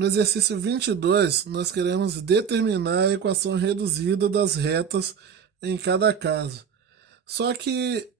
No exercício 22, nós queremos determinar a equação reduzida das retas em cada caso. Só que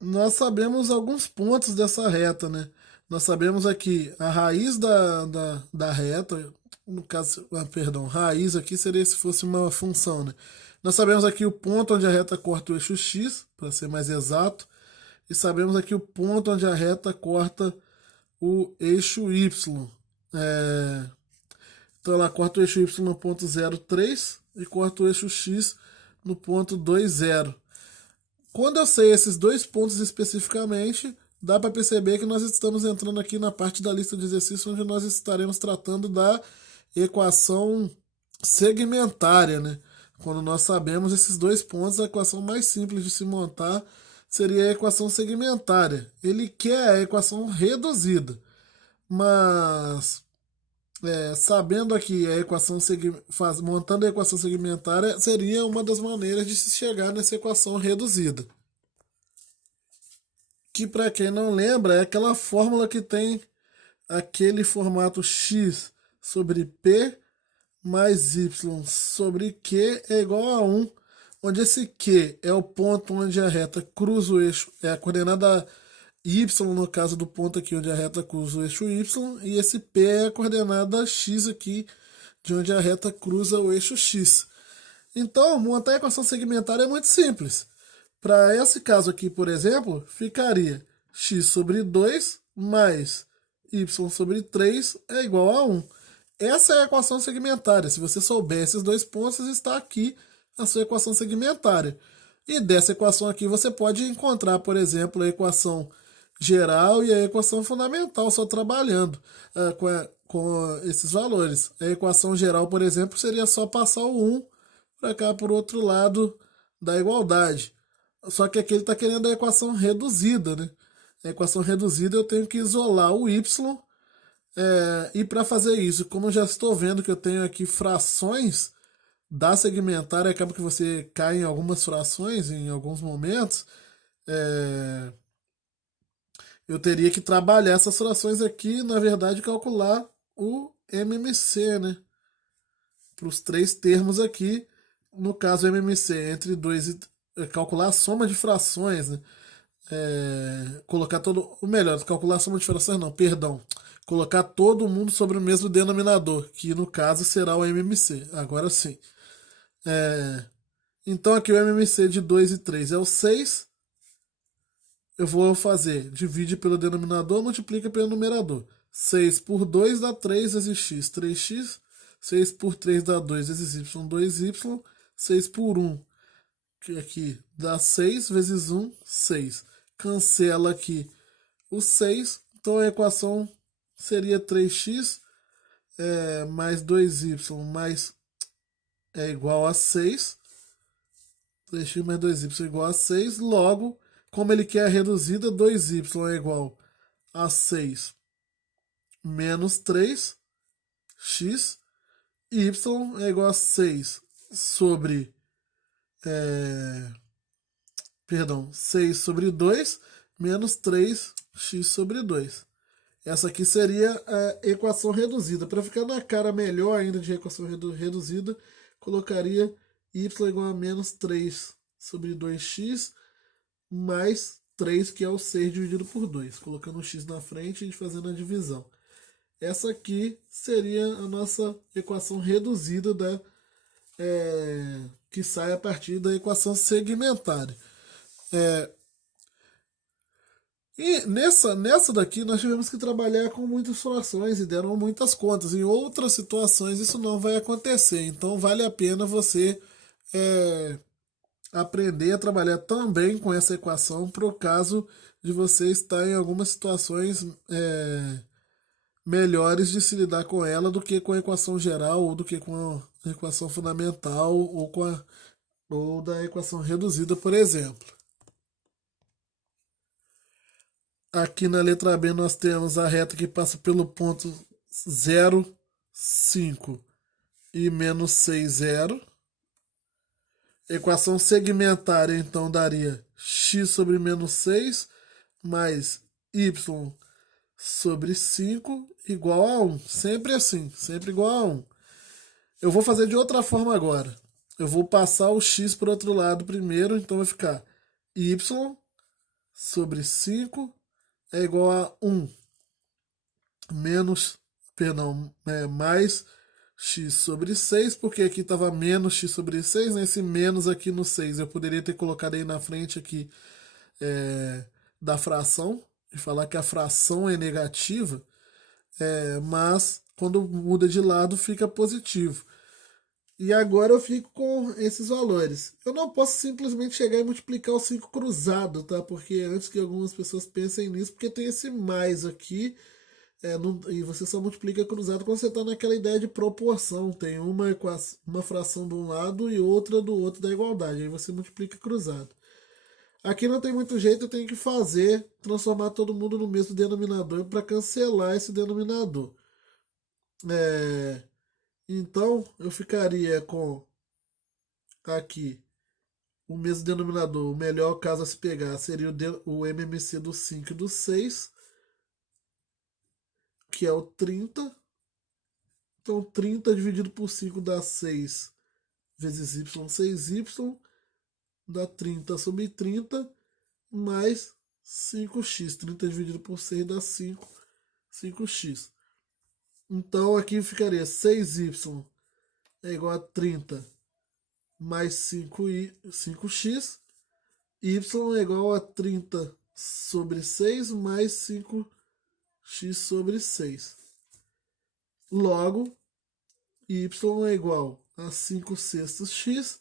nós sabemos alguns pontos dessa reta, né? Nós sabemos aqui a raiz da reta, no caso, perdão, raiz aqui seria se fosse uma função, né? Nós sabemos aqui o ponto onde a reta corta o eixo x, para ser mais exato, e sabemos aqui o ponto onde a reta corta o eixo y. É, então ela corta o eixo y no ponto 0,3 e corta o eixo x no ponto 2,0. Quando eu sei esses dois pontos especificamente, dá para perceber que nós estamos entrando aqui na parte da lista de exercícios onde nós estaremos tratando da equação segmentária, né? Quando nós sabemos esses dois pontos, a equação mais simples de se montar seria a equação segmentária. Ele quer a equação reduzida, mas sabendo aqui a equação montando a equação segmentária seria uma das maneiras de se chegar nessa equação reduzida. Que para quem não lembra é aquela fórmula que tem aquele formato x sobre p mais y sobre q é igual a 1, onde esse q é o ponto onde a reta cruza o eixo, é a coordenada y no caso do ponto aqui onde a reta cruza o eixo y, e esse p é a coordenada x aqui de onde a reta cruza o eixo x. Então, montar a equação segmentária é muito simples. Para esse caso aqui, por exemplo, ficaria x sobre 2 mais y sobre 3 é igual a 1. Essa é a equação segmentária. Se você souber esses dois pontos, está aqui a sua equação segmentária. E dessa equação aqui você pode encontrar, por exemplo, a equação geral e a equação fundamental, só trabalhando com esses valores. A equação geral, por exemplo, seria só passar o 1 para cá por outro lado da igualdade. Só que aqui ele está querendo a equação reduzida, né? A equação reduzida eu tenho que isolar o y, e para fazer isso, como eu já estou vendo que eu tenho aqui frações da segmentária, acaba que você cai em algumas frações em alguns momentos, eu teria que trabalhar essas frações aqui, na verdade, calcular o MMC, né? Para os três termos aqui, no caso MMC entre 2 e calcular a soma de frações, né? Colocar todo. O melhor, calcular a soma de frações, não, perdão. Colocar todo mundo sobre o mesmo denominador, que no caso será o MMC. Agora sim. Então aqui o MMC de 2 e 3 é o 6. Eu vou fazer, divide pelo denominador, multiplica pelo numerador. 6 por 2 dá 3 vezes x, 3x. 6 por 3 dá 2 vezes y, 2y. 6 por 1, que aqui dá 6 vezes 1, 6. Cancela aqui o 6, então a equação seria 3x mais 2y mais é igual a 6. 3x mais 2y é igual a 6. Logo, como ele quer a reduzida, 2y é igual a 6 menos 3x. Y é igual a 6 sobre... perdão, 6 sobre 2 menos 3x sobre 2. Essa aqui seria a equação reduzida. Para ficar na cara melhor ainda de equação reduzida, colocaria y igual a menos 3 sobre 2x mais 3, que é o 6 dividido por 2. Colocando o x na frente e fazendo a divisão. Essa aqui seria a nossa equação reduzida que sai a partir da equação segmentária. E nessa daqui nós tivemos que trabalhar com muitas frações e deram muitas contas. Em outras situações isso não vai acontecer. Então vale a pena você aprender a trabalhar também com essa equação para o caso de você estar em algumas situações melhores de se lidar com ela do que com a equação geral ou do que com a equação fundamental ou da equação reduzida, por exemplo. Aqui na letra B nós temos a reta que passa pelo ponto 0, 5 e menos 6, 0. Equação segmentária então daria x sobre menos 6 mais y sobre 5 igual a 1. Sempre assim, sempre igual a 1. Eu vou fazer de outra forma agora. Eu vou passar o x para o outro lado primeiro, então vai ficar y sobre 5 é igual a 1 menos, perdão, mais x sobre 6, porque aqui estava menos x sobre 6, né? Esse menos aqui no 6 eu poderia ter colocado aí na frente aqui é, da fração, e falar que a fração é negativa, mas quando muda de lado fica positivo. E agora eu fico com esses valores. Eu não posso simplesmente chegar e multiplicar o 5 cruzado, tá? Porque antes que algumas pessoas pensem nisso, porque tem esse mais aqui, e você só multiplica cruzado quando você está naquela ideia de proporção. Tem uma fração de um lado e outra do outro da igualdade. Aí você multiplica cruzado. Aqui não tem muito jeito, eu tenho que fazer, transformar todo mundo no mesmo denominador para cancelar esse denominador. É, então eu ficaria com aqui o mesmo denominador. O melhor caso a se pegar seria o MMC do 5 e do 6, que é o 30. Então 30 dividido por 5 dá 6 vezes y, 6y, dá 30 sobre 30, mais 5x. 30 dividido por 6 dá 5, 5x. Então aqui ficaria 6y é igual a 30 mais 5x. Y é igual a 30 sobre 6 mais 5x sobre 6. Logo, y é igual a 5 sextos x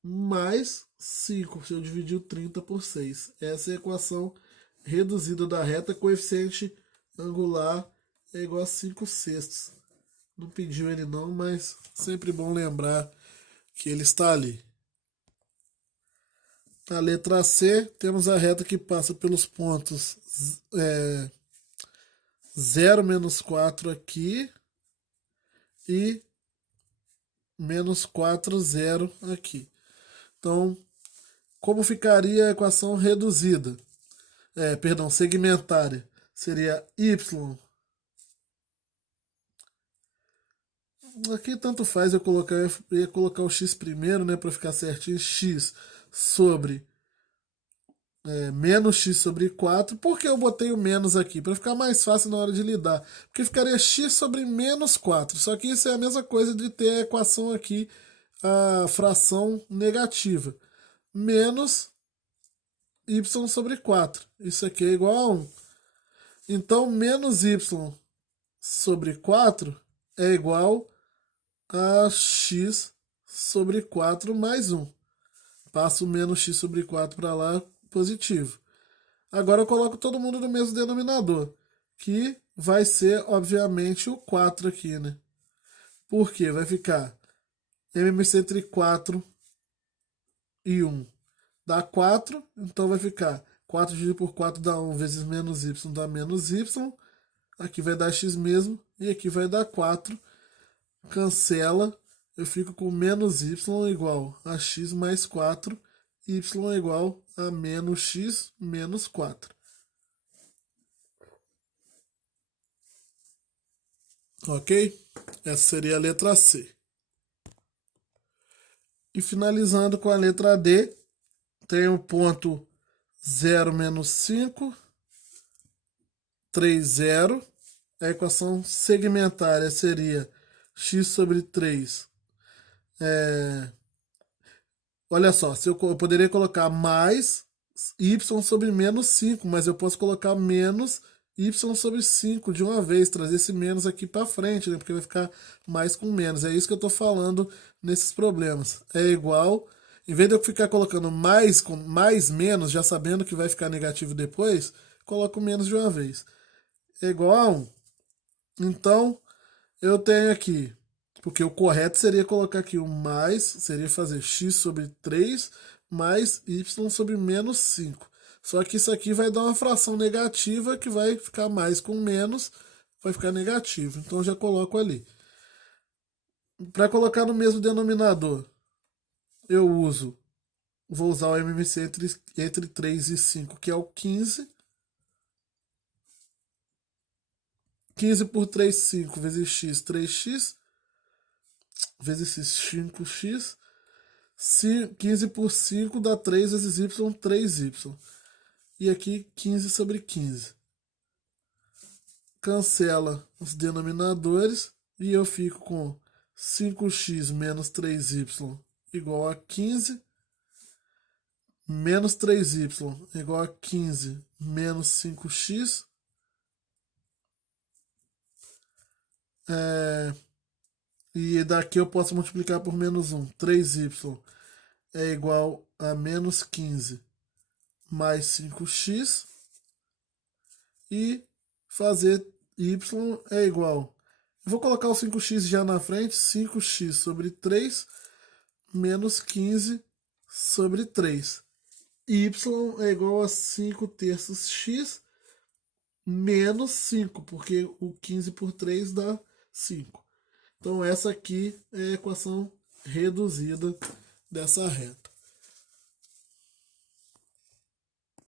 mais 5, se eu dividir o 30 por 6. Essa é a equação reduzida da reta, coeficiente angular é igual a 5 sextos. Não pediu ele não, mas sempre bom lembrar que ele está ali. Na letra C, temos a reta que passa pelos pontos 0, menos 4 aqui e menos 4, 0 aqui. Então, como ficaria a equação reduzida? Perdão, segmentária. Seria y. Aqui tanto faz eu ia colocar o x primeiro, né, para ficar certinho. X sobre menos x sobre 4. Por que eu botei o menos aqui? Para ficar mais fácil na hora de lidar. Porque ficaria x sobre menos 4. Só que isso é a mesma coisa de ter a equação aqui, a fração negativa. Menos y sobre 4. Isso aqui é igual a 1. Então, menos y sobre 4 é igual a x sobre 4 mais 1. Passo o menos x sobre 4 para lá, positivo. Agora eu coloco todo mundo no mesmo denominador, que vai ser, obviamente, o 4 aqui, né? Por quê? Vai ficar MMC entre 4 e 1 dá 4, então vai ficar 4 dividido por 4 dá 1 vezes menos y dá menos y. Aqui vai dar x mesmo e aqui vai dar 4. Cancela, eu fico com menos y igual a x mais 4, y igual a menos x menos 4. Ok? Essa seria a letra C. E finalizando com a letra D, tem o ponto 0 menos 5, 3, 0. A equação segmentária seria x sobre 3. Olha só, eu poderia colocar mais y sobre menos 5, mas eu posso colocar menos y sobre 5 de uma vez, trazer esse menos aqui para frente, né? Porque vai ficar mais com menos. É isso que eu estou falando nesses problemas. É igual, em vez de eu ficar colocando mais com mais menos, já sabendo que vai ficar negativo depois, coloco menos de uma vez. É igual a 1. Então, eu tenho aqui, porque o correto seria colocar aqui o mais, seria fazer x sobre 3 mais y sobre menos 5. Só que isso aqui vai dar uma fração negativa que vai ficar mais com menos, vai ficar negativo. Então eu já coloco ali. Para colocar no mesmo denominador, vou usar o MMC entre 3 e 5, que é o 15. 15 por 3, 5, vezes x, 3x, vezes 5x. 15 por 5 dá 3 vezes y, 3y. E aqui 15 sobre 15. Cancela os denominadores e eu fico com 5x menos 3y igual a 15, menos 3y igual a 15 menos 5x. E daqui eu posso multiplicar por menos 1. 3y é igual a menos 15 mais 5x. E fazer y é igual. Eu vou colocar o 5x já na frente. 5x sobre 3 menos 15 sobre 3. Y é igual a 5 terços x menos 5, porque o 15 por 3 dá 5. Então essa aqui é a equação reduzida dessa reta.